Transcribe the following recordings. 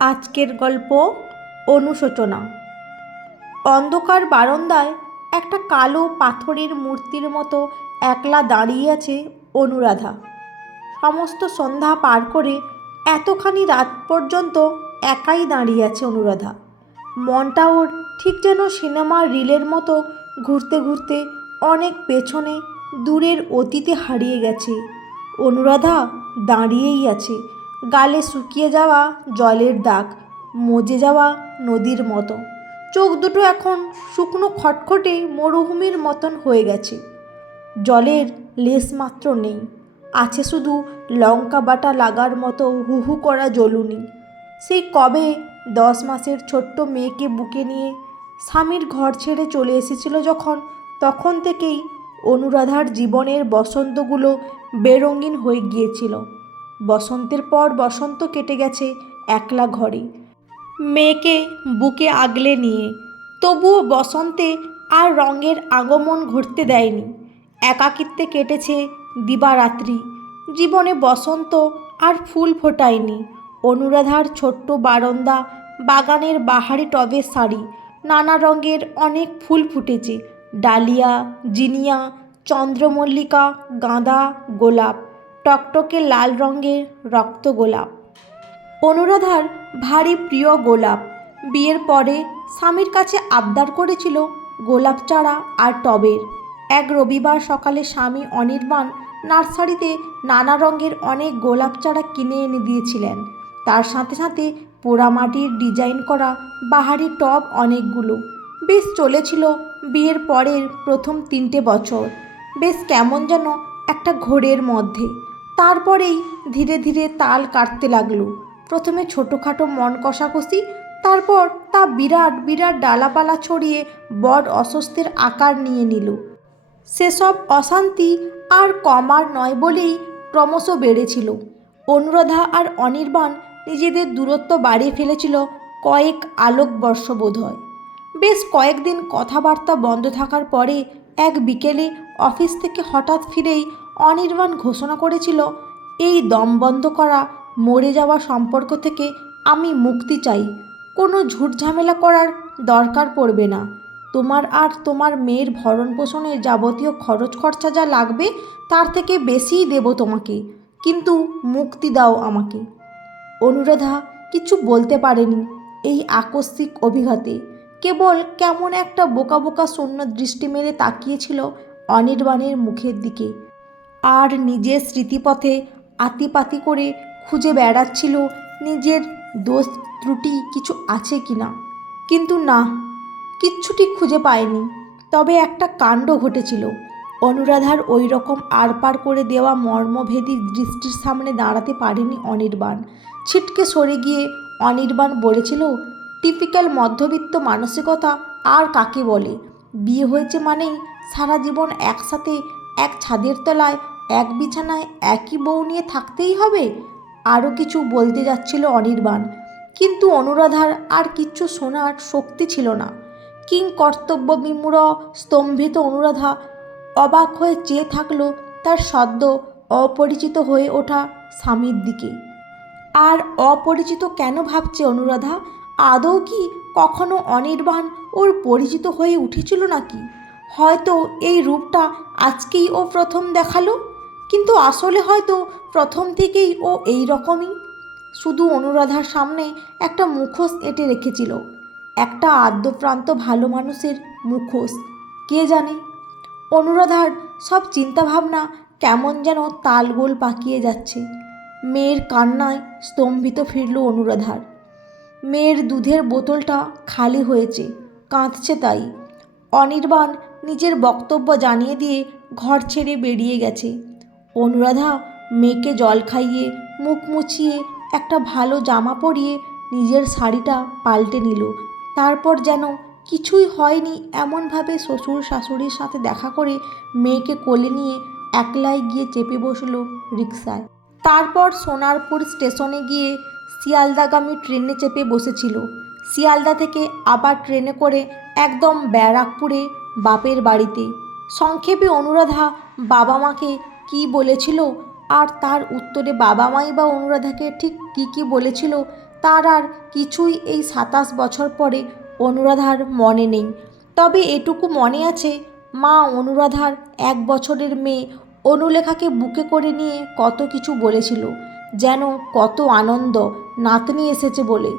আজকের গল্প অনুশোচনা। অন্ধকার বারান্দায় একটা কালো পাথরের মূর্তির মতো একলা দাঁড়িয়ে আছে অনুরাধা। সমস্ত সন্ধ্যা পার করে এতখানি রাত পর্যন্ত একাই দাঁড়িয়ে আছে অনুরাধা। মনটা ওর ঠিক যেন সিনেমার রিলের মতো ঘুরতে ঘুরতে অনেক পেছনে দূরের অতীতে হারিয়ে গেছে। অনুরাধা দাঁড়িয়েই আছে। গালে শুকিয়ে যাওয়া জলের দাগ, মজে যাওয়া নদীর মতো। চোখ দুটো এখন শুকনো খটখটে মরুভূমির মতন হয়ে গেছে। জলের লেশমাত্র নেই, আছে শুধু লঙ্কা বাটা লাগার মতো হুহু করা জ্বলুনি সেই কবে দশ মাসের ছোট্ট মেয়েকে বুকে নিয়ে স্বামীর ঘর ছেড়ে চলে এসেছিল যখন, তখন থেকেই অনুরাধার জীবনের বসন্তগুলো বেরঙিন হয়ে গিয়েছিল। বসন্তের পর বসন্ত কেটে গেছে একলা ঘরে। মেয়েকে বুকে আগলে নিয়ে, তবুও বসন্তে আর রঙের আগমন ঘটতে দেয়নি। একাকিত্বে কেটেছে দিবারাত্রি। জীবনে বসন্ত আর ফুল ফোটায়নি। অনুরাধার ছোট্ট বারান্দা, বাগানের বাহারি টবের শাড়ি নানা রঙের অনেক ফুল ফুটেছে। ডালিয়া, জিনিয়া, চন্দ্রমল্লিকা, গাঁদা, গোলাপ। টকটকে লাল রঙের রক্ত গোলাপ। অনুরাধার ভারী প্রিয় গোলাপ। বিয়ের পরে স্বামীর কাছে আবদার করেছিল গোলাপ চারা আর টবের। এক রবিবার সকালে স্বামী অনির্বাণ নার্সারিতে নানা রঙের অনেক গোলাপ চারা কিনে এনে দিয়েছিলেন। তার সাথে সাথে পোড়ামাটির ডিজাইন করা বাহারি টব অনেকগুলো। বেশ চলেছিল বিয়ের পরের প্রথম তিনটে বছর। বেশ কেমন যেন একটা ঘোরের মধ্যে। তারপরেই ধীরে ধীরে তাল কাটতে লাগল। প্রথমে ছোটোখাটো মন কষাকষি, তারপর তা বিরাট বিরাট ডালাপালা ছড়িয়ে বড অস্বস্তির আকার নিয়ে নিল। সেসব অশান্তি আর কমার নয় বলেই ক্রমশ বেড়েছিল। অনুরাধা আর অনির্বাণ নিজেদের দূরত্ব বাড়িয়ে ফেলেছিল কয়েক আলোকবর্ষ বোধ হয় বেশ কয়েকদিন কথাবার্তা বন্ধ থাকার পরে এক বিকেলে অফিস থেকে হঠাৎ ফিরেই অনির্বাণ ঘোষণা করেছিল, এই দম বন্ধ করা, মরে যাওয়া সম্পর্ক থেকে আমি মুক্তি চাই। কোনো ঝুট ঝামেলা করার দরকার পড়বে না। তোমার আর তোমার মেয়ের ভরণ পোষণের যাবতীয় খরচ খরচা যা লাগবে, তার থেকে বেশিই দেব তোমাকে। কিন্তু মুক্তি দাও আমাকে। অনুরাধা কিছু বলতে পারেনি এই আকস্মিক অভিঘাতে। কেবল কেমন একটা বোকা বোকা শূন্য দৃষ্টি মেরে তাকিয়েছিল অনির্বাণের মুখের দিকে। আর নিজের স্মৃতিপথে আতিপাতি করে খুঁজে বেড়াচ্ছিল নিজের দোষ ত্রুটি কিছু আছে কি না। কিন্তু না, কিচ্ছুটি খুঁজে পায়নি। তবে একটা কাণ্ড ঘটেছিল। অনুরাধার ওই রকম আড়পার করে দেওয়া মর্মভেদী দৃষ্টির সামনে দাঁড়াতে পারেনি অনির্বাণ। ছিটকে সরে গিয়ে অনির্বাণ বলেছিল, টিপিক্যাল মধ্যবিত্ত মানসিকতা আর কাকে বলে? বিয়ে হয়েছে মানেই সারা জীবন একসাথে এক ছাদের তলায় এক বিছানায় একই বউ নিয়ে থাকতেই হবে? আরও কিছু বলতে যাচ্ছিল অনির্বাণ। কিন্তু অনুরাধার আর কিচ্ছু শোনার শক্তি ছিল না। কিং কর্তব্য বিমূঢ়, স্তম্ভিত অনুরাধা অবাক হয়ে চেয়ে থাকল তার সদ্য অপরিচিত হয়ে ওঠা স্বামীর দিকে। আর অপরিচিত কেন ভাবছে অনুরাধা? আদৌ কি কখনো অনির্বাণ ওর পরিচিত হয়ে উঠেছিল নাকি? হয়তো এই রূপটা আজকেই ও প্রথম দেখাল? কিন্তু আসলে হয়তো প্রথম থেকেই ও এই রকমই। শুধু অনুরাধার সামনে একটা মুখোশ এঁটে রেখেছিল। একটা আদ্যপ্রান্ত ভালো মানুষের মুখোশ। কে জানে? অনুরাধার সব চিন্তাভাবনা কেমন যেন তালগোল পাকিয়ে যাচ্ছে। মেয়ের কান্নায় স্তম্ভিত ফিরল অনুরাধার। মেয়ের দুধের বোতলটা খালি হয়েছে, কাঁদছে তাই। অনির্বাণ নিজের বক্তব্য জানিয়ে দিয়ে ঘর ছেড়ে বেরিয়ে গেছে। অনুরাধা মেয়েকে জল খাইয়ে, মুখ মুছিয়ে, একটা ভালো জামা পরিয়ে নিজের শাড়িটা পাল্টে নিল। তারপর যেন কিছুই হয়নি এমনভাবে শ্বশুর শাশুড়ির সাথে দেখা করে মেয়েকে কোলে নিয়ে একলাই গিয়ে চেপে বসল রিক্সায় তারপর সোনারপুর স্টেশনে গিয়ে শিয়ালদাগামী ট্রেনে চেপে বসেছিল। শিয়ালদা থেকে আবার ট্রেনে করে একদম ব্যারাকপুরে বাপের বাড়িতে। সংক্ষেপে অনুরাধা বাবা মাকে কী বলেছিল? আর তার উত্তরে বাবা মাই বা অনুরাধাকে ঠিক কী কী বলেছিল, তার আর কিছুই এই সাতাশ বছর পরে অনুরাধার মনে নেই। তবে এটুকু মনে আছে, মা অনুরাধার এক বছরের মেয়ে অনুলেখাকে বুকে করে নিয়ে কত কিছু বলেছিল, যেন কত আনন্দ নাতনি এসেছে বলে।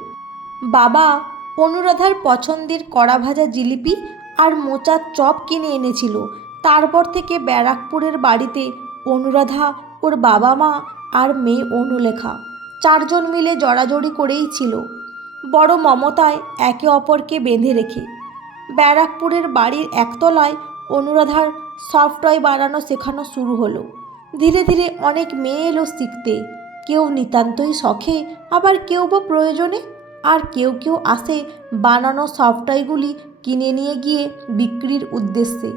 বাবা, অনুরাধার পছন্দের কড়া ভাজা জিলিপি আর মোচার চপ কিনে এনেছিল, তারপর থেকে ব্যারাকপুরের বাড়িতে অনুরাধা, ওর বাবা মা আর মেয়ে অনুলেখা চারজন মিলে জড়াজড়ি করেই ছিল। বড় মমতায় একে অপরকে বেঁধে রেখে। ব্যারাকপুরের বাড়ির একতলায় অনুরাধার সফটওয়্যার বানানো শেখানো শুরু হলো। ধীরে ধীরে অনেক মেয়ে এলো শিখতে। কেউ নিতান্তই শখে, আবার কেউ বা প্রয়োজনে। আর কেউ কেউ আসে বানানো সফটওয়্যারগুলি কিনে নিয়ে গিয়ে বিক্রির উদ্দেশ্যে।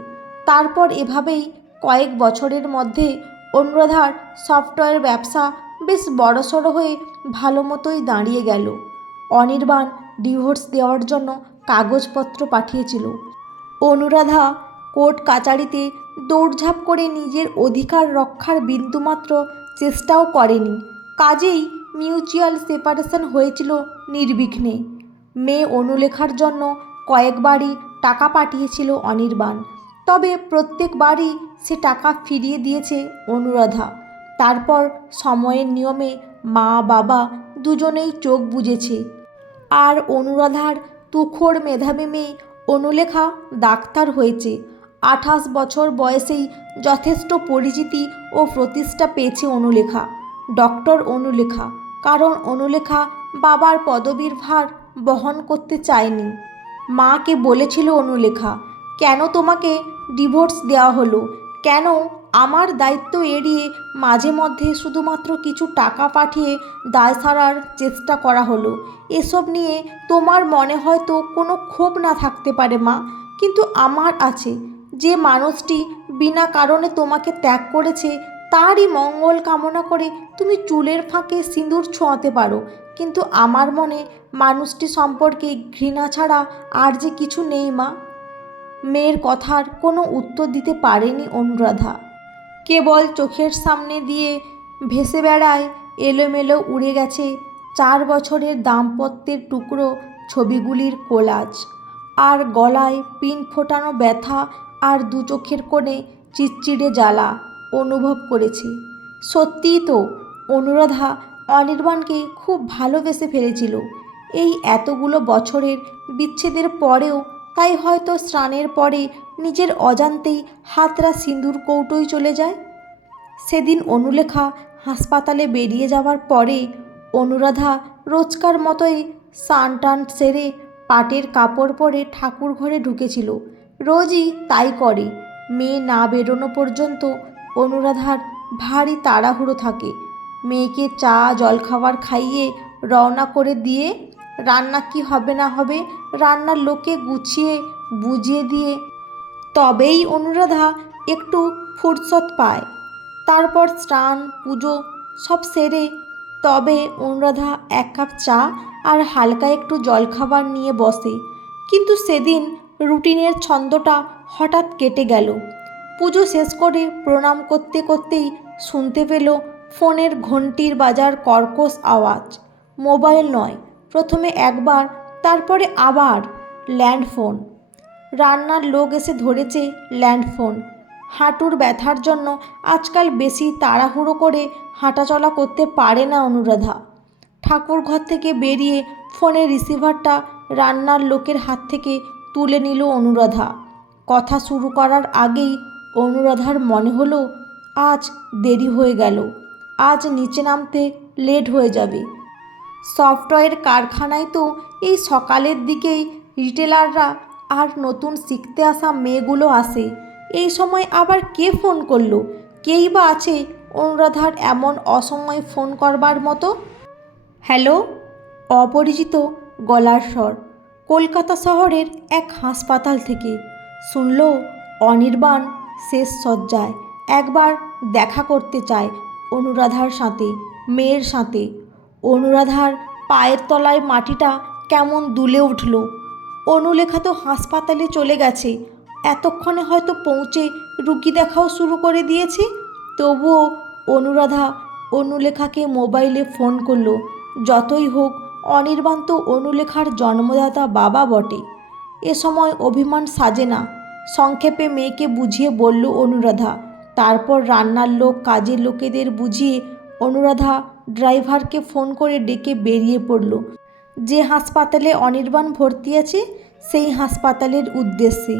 তারপর এভাবেই কয়েক বছরের মধ্যে অনুরাধার সফটওয়্যার ব্যবসা বেশ বড়সড় হয়ে ভালো মতোই দাঁড়িয়ে গেল। অনির্বাণ ডিভোর্স দেওয়ার জন্য কাগজপত্র পাঠিয়েছিল। অনুরাধা কোর্ট কাচারিতে দৌড়ঝাঁপ করে নিজের অধিকার রক্ষার বিন্দুমাত্র চেষ্টাও করেনি। কাজেই মিউচুয়াল সেপারেশন হয়েছিল নির্বিঘ্নে। মেয়ে অনুলেখার জন্য কয়েকবারই টাকা পাঠিয়েছিল অনির্বাণ। তবে প্রত্যেকবারই সে টাকা ফিরিয়ে দিয়েছে অনুরাধা। তারপর সময়ের নিয়মে মা, বাবা দুজনেই চোখ বুজেছে। আর অনুরাধার তুখোর মেধাবী মেয়ে অনুলেখা ডাক্তার হয়েছে। আঠাশ বছর বয়সেই যথেষ্ট পরিচিতি ও প্রতিষ্ঠা পেয়েছে অনুলেখা। ডক্টর অনুলেখা, কারণ অনুলেখা বাবার পদবীর ভার বহন করতে চায়নি। মাকে বলেছিল অনুলেখা কেন তোমাকে ডিভোর্স দেওয়া হলো? কেন আমার দায়িত্ব এড়িয়ে মাঝে মধ্যে শুধুমাত্র কিছু টাকা পাঠিয়ে দায় সারার চেষ্টা করা হলো? এসব নিয়ে তোমার মনে হয়তো কোনো ক্ষোভ না থাকতে পারে মা। কিন্তু আমার আছে। যে মানুষটি বিনা কারণে তোমাকে ত্যাগ করেছে, তারই মঙ্গল কামনা করে তুমি চুলের ফাঁকে সিঁদুর ছোঁয়াতে পারো। কিন্তু আমার মনে মানুষটি সম্পর্কে ঘৃণা ছাড়া আর যে কিছু নেই মা। মেয়ের কথার কোনো উত্তর দিতে পারেনি অনুরাধা। কেবল চোখের সামনে দিয়ে ভেসে বেড়ায় এলোমেলো উড়ে গেছে চার বছরের দাম্পত্যের টুকরো ছবিগুলির কোলাজ। আর গলায় পিন ফোটানো ব্যথা আর দু চোখের কোণে চিচ্চিড়ে জ্বালা অনুভব করেছে। সত্যিই তো অনুরাধা অনির্বাণকে খুব ভালোবেসে ফেলেছিল। এই এতগুলো বছরের বিচ্ছেদের পরেও তাই হয়তো স্নানের পরে নিজের অজান্তেই হাতরা সিঁদুর কৌটোই চলে যায়। সেদিন অনুলেখা হাসপাতালে বেরিয়ে যাওয়ার পরে অনুরাধা রোজকার মতোই স্নান টান সেরে পাটের কাপড় পরে ঠাকুর ঘরে ঢুকেছিল। রোজই তাই করে। মেয়ে না বেরোনো পর্যন্ত অনুরাধার ভারী তাড়াহুড়ো থাকে। মেয়েকে চা জলখাবার খাইয়ে রওনা করে দিয়ে রান্না কি হবে না হবে রান্নার লোকে গুছিয়ে, বুঝিয়ে দিয়ে। তবেই অনুরাধা একটু ফুরসত পায়। তারপর স্নান, পুজো সব সেরে তবে অনুরাধা এক কাপ চা আর হালকা একটু জলখাবার নিয়ে বসে। কিন্তু সেদিন রুটিনের ছন্দটা হঠাৎ কেটে গেল। পুজো শেষ করে প্রণাম করতে করতেই শুনতে পেল ফোনের ঘন্টির বাজার কর্কশ আওয়াজ। মোবাইল নয় প্রথমে একবার, তারপরে আবার, ল্যান্ডফোন। রান্নার লোক এসে ধরেছে ল্যান্ডফোন। হাঁটুর ব্যথার জন্য আজকাল বেশি তাড়াহুড়ো করে হাঁটাচলা করতে পারে না অনুরাধা। ঠাকুর ঘর থেকে বেরিয়ে ফোনের রিসিভারটা রান্নার লোকের হাত থেকে তুলে নিল অনুরাধা। কথা শুরু করার আগেই অনুরাধার মনে হলো, আজ দেরি হয়ে গেল। আজ নিচে নামতে লেট হয়ে যাবে। সফটওয়্যার কারখানায় তো এই সকালের দিকেই রিটেলাররা আর নতুন শিখতে আসা মেয়েগুলো আসে। এই সময় আবার কে ফোন করল? কেই বা আছে অনুরাধার এমন অসময়ে ফোন করবার মতো? হ্যালো, অপরিচিত গলার স্বর। কলকাতা শহরের এক হাসপাতাল থেকে। শুনল, অনির্বাণ শেষ সজ্জায় একবার দেখা করতে চায় অনুরাধার সাথে, মেয়ের সাথে। অনুরাধার পায়ের তলায় মাটিটা কেমন দুলে উঠল। অনুলেখা তো হাসপাতালে চলে গেছে। এতক্ষণে হয়তো পৌঁছে রুগী দেখাও শুরু করে দিয়েছে। তবুও অনুরাধা অনুলেখাকে মোবাইলে ফোন করল। যতই হোক অনির্বাণ তো অনুলেখার জন্মদাতা বাবা বটে। এ সময় অভিমান সাজে না। সংক্ষেপে মেয়েকে বুঝিয়ে বলল অনুরাধা। তারপর রান্নার লোক, কাজের লোকেদের বুঝিয়ে অনুরাধা ড্রাইভারকে ফোন করে ডেকে বেরিয়ে পড়ল। যে হাসপাতালে অনির্বাণ ভর্তি আছে, সেই হাসপাতালের উদ্দেশ্যে।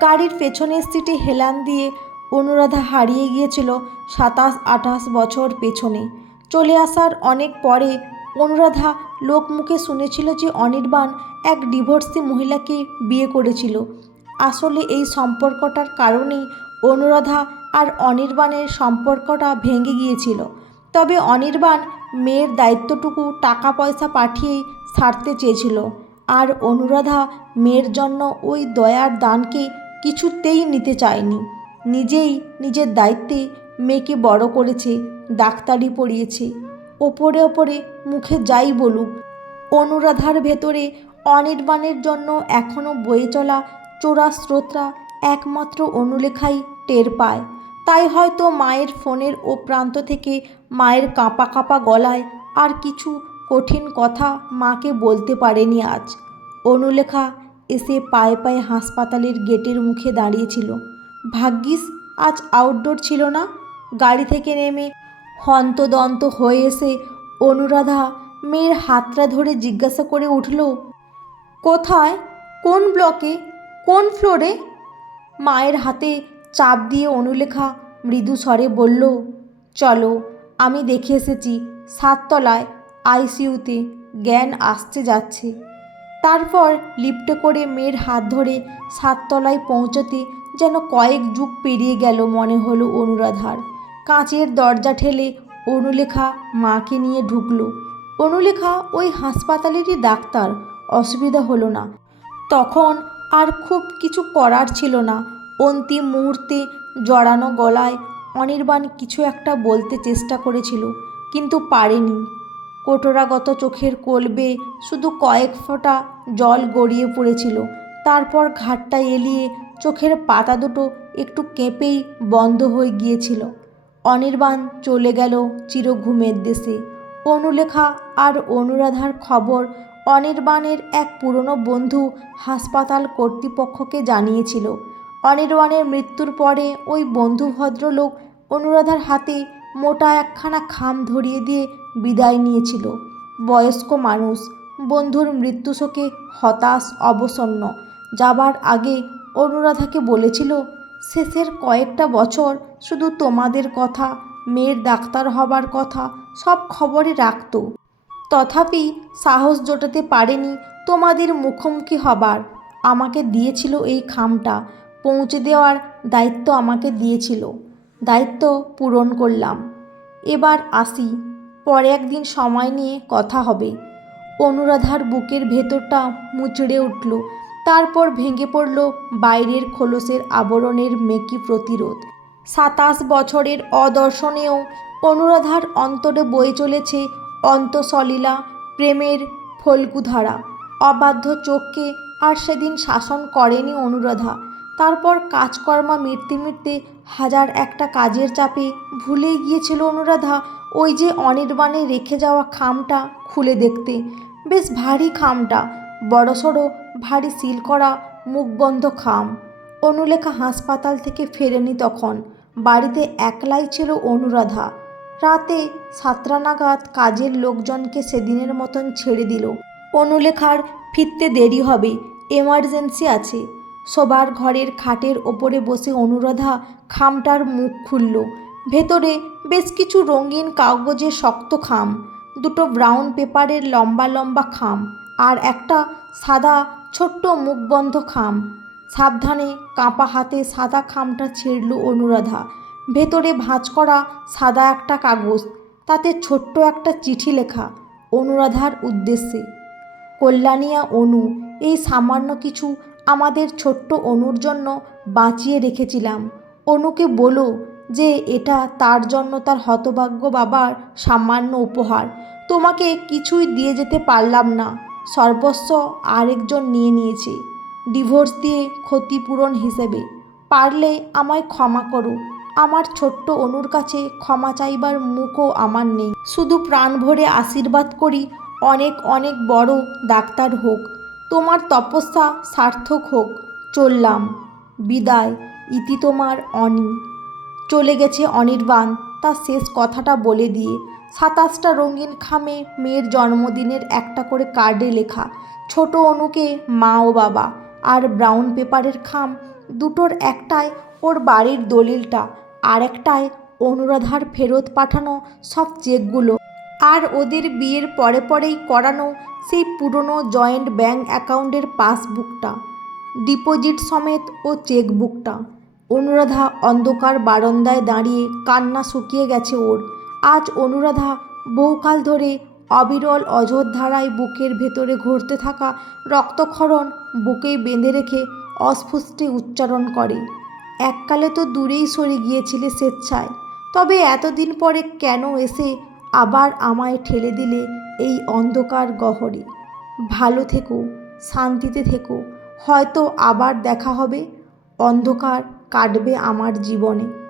গাড়ির পেছনের সিটে হেলান দিয়ে অনুরাধা হারিয়ে গিয়েছিল সাতাশ, আঠাশ বছর পেছনে। চলে আসার অনেক পরে অনুরাধা লোকমুখে শুনেছিল যে অনির্বাণ এক ডিভোর্সি মহিলাকে বিয়ে করেছিল। আসলে এই সম্পর্কটার কারণেই অনুরাধা আর অনির্বাণের সম্পর্কটা ভেঙে গিয়েছিল। তবে অনির্বাণ মেয়ের দায়িত্বটুকু টাকা পয়সা পাঠিয়েই ছাড়তে চেয়েছিল। আর অনুরাধা মেয়ের জন্য ওই দয়ার দানকে কিছুতেই নিতে চায়নি। নিজেই নিজের দায়িত্বে মেয়েকে বড় করেছে, ডাক্তারি পড়িয়েছে। ওপরে ওপরে মুখে যাই বলুক, অনুরাধার ভেতরে অনির্বাণের জন্য এখনও বয়ে চলা চোরা স্রোতরা একমাত্র অনুলেখাই টের পায়। তাই হয়তো মায়ের ফোনের ও প্রান্ত থেকে মায়ের কাঁপা কাঁপা গলায় আর কিছু কঠিন কথা মাকে বলতে পারেনি আজ। অনুলেখা এসে পায়ে পায়ে হাসপাতালের গেটের মুখে দাঁড়িয়েছিল। ভাগ্যিস আজ আউটডোর ছিল না। গাড়ি থেকে নেমে হন্তদন্ত হয়ে এসে অনুরাধা মেয়ের হাতটা ধরে জিজ্ঞাসা করে উঠল, কোথায়? কোন ব্লকে কোন ফ্লোরে মায়ের হাতে চাপ দিয়ে অনুলেখা মৃদু স্বরে বলল, চলো, আমি দেখে এসেছি সাততলায় আইসিইউতে জ্ঞান আসছে যাচ্ছে। তারপর লিফটে করে মেয়ের হাত ধরে সাততলায় পৌঁছতে যেন কয়েক যুগ পেরিয়ে গেল মনে হলো অনুরাধার। কাঁচের দরজা ঠেলে অনুলেখা মাকে নিয়ে ঢুকলো। অনুলেখা ওই হাসপাতালেরই ডাক্তার, অসুবিধা হলো না। তখন আর খুব কিছু করার ছিল না। অন্তিম মুহূর্তে জড়ানো গলায় অনির্বাণ কিছু একটা বলতে চেষ্টা করেছিল, কিন্তু পারেনি। কোটরাগত চোখের কোলবে শুধু কয়েক ফোঁটা জল গড়িয়ে পড়েছিল, তারপর ঘাটটা এলিয়ে চোখের পাতা দুটো একটু কেঁপেই বন্ধ হয়ে গিয়েছিল। অনির্বাণ চলে গেল চিরঘুমের দেশে। অনুলেখা আর অনুরাধার খবর অনির্বাণের এক পুরনো বন্ধু হাসপাতাল কর্তৃপক্ষকে জানিয়েছিল। অনির্বাণের মৃত্যুর পরে ওই বন্ধু ভদ্রলোক অনুরাধার হাতে মোটা একখানা খাম ধরিয়ে দিয়ে বিদায় নিয়েছিল। বয়স্ক মানুষ, বন্ধুর মৃত্যু শোকে হতাশ, অবসন্ন। যাবার আগে অনুরাধাকে বলেছিল, শেষের কয়েকটা বছর শুধু তোমাদের কথা, মেয়ের ডাক্তার হবার কথা, সব খবরে রাখতো। তথাপি সাহস জোটাতে পারেনি তোমাদের মুখোমুখি হবার। আমাকে দিয়েছিল এই খামটা। পৌঁছে দেওয়ার দায়িত্ব আমাকে দিয়েছিল। দায়িত্ব পূরণ করলাম। এবার আসি, পরে একদিন সময় নিয়ে কথা হবে। অনুরাধার বুকের ভেতরটা মুচড়ে উঠল, তারপর ভেঙে পড়ল বাইরের খোলসের আবরণের মেকি প্রতিরোধ। সাতাশ বছরের অদর্শনেও অনুরাধার অন্তরে বয়ে চলেছে অন্তঃসলীলা প্রেমের ফল্গুধারা। অবাধ্য চোখকে আর সেদিন শাসন করেনি অনুরাধা। তারপর কাজকর্মা মিটতে মিটতে হাজার একটা কাজের চাপে ভুলে গিয়েছিল অনুরাধা ওই যে অনির্বাণে রেখে যাওয়া খামটা খুলে দেখতে। বেশ ভারী খামটা বড়সড় ভারী সিল করা, মুখবন্ধ খাম। অনুলেখা হাসপাতাল থেকে ফেরেনি তখন। বাড়িতে একলাই ছিল অনুরাধা। রাতে সাতটা নাগাদ কাজের লোকজনকে সেদিনের মতন ছেড়ে দিল। অনুলেখার ফিরতে দেরি হবে, এমার্জেন্সি আছে। সবার ঘরের খাটের ওপরে বসে অনুরাধা খামটার মুখ খুলল। ভেতরে বেশ কিছু রঙিন কাগজে শক্ত খাম, দুটো ব্রাউন পেপারের লম্বা লম্বা খাম আর একটা সাদা ছোট্ট মুখবন্ধ খাম। সাবধানে কাঁপা হাতে সাদা খামটা ছিঁড়ল অনুরাধা। ভেতরে ভাঁজ করা সাদা একটা কাগজ, তাতে ছোট্ট একটা চিঠি লেখা অনুরাধার উদ্দেশ্যে। কল্যাণিয়া অনু, এই সামান্য কিছু আমাদের ছোট্ট অনুর জন্য বাঁচিয়ে রেখেছিলাম। অনুকে বলো যে এটা তার জন্য তার হতভাগ্য বাবার সামান্য উপহার। তোমাকে কিছুই দিয়ে যেতে পারলাম না। সর্বস্ব আরেকজন নিয়ে নিয়েছে। ডিভোর্স দিয়ে ক্ষতিপূরণ হিসেবে। পারলে আমায় ক্ষমা করো। আমার ছোট্ট অনুর কাছে ক্ষমা চাইবার মুখও আমার নেই। শুধু প্রাণ ভরে আশীর্বাদ করি। অনেক অনেক বড় ডাক্তার হোক। তোমার তপস্যা সার্থক হোক, চললাম। বিদায়, ইতি তোমার অনি। চলে গেছে অনির্বাণ তার শেষ কথাটা বলে দিয়ে। সাতাশটা রঙিন খামে মেয়ের জন্মদিনের একটা করে কার্ডে লেখা, ছোট অনুকে মা ও বাবা। আর ব্রাউন পেপারের খাম, দুটোর একটায় ওর বাড়ির দলিলটা, আর একটায় অনুরাধার ফেরত পাঠানো সব চেকগুলো। আর ওদের বিয়ের পরে পরেই করানো সেই পুরনো জয়েন্ট ব্যাঙ্ক অ্যাকাউন্টের পাসবুকটা, ডিপোজিট সমেত ও চেকবুকটা। অনুরাধা অন্ধকার বারান্দায় দাঁড়িয়ে কান্না শুকিয়ে গেছে ওর। আজ অনুরাধা বহুকাল ধরে অবিরল অযোধ্যারায় বুকের ভেতরে ঘটতে থাকা রক্তক্ষরণ বুকে বেঁধে রেখে অস্ফুটে উচ্চারণ করে, এককালে তো দূরেই সরে গিয়েছিলে স্বেচ্ছায়, তবে এতদিন পরে কেন এসে আবার আমায় ঠেলে দিলে এই অন্ধকার গহরে ভালো থেকো, শান্তিতে থেকো, হয়তো আবার দেখা হবে। অন্ধকার কাটবে আমার জীবনে।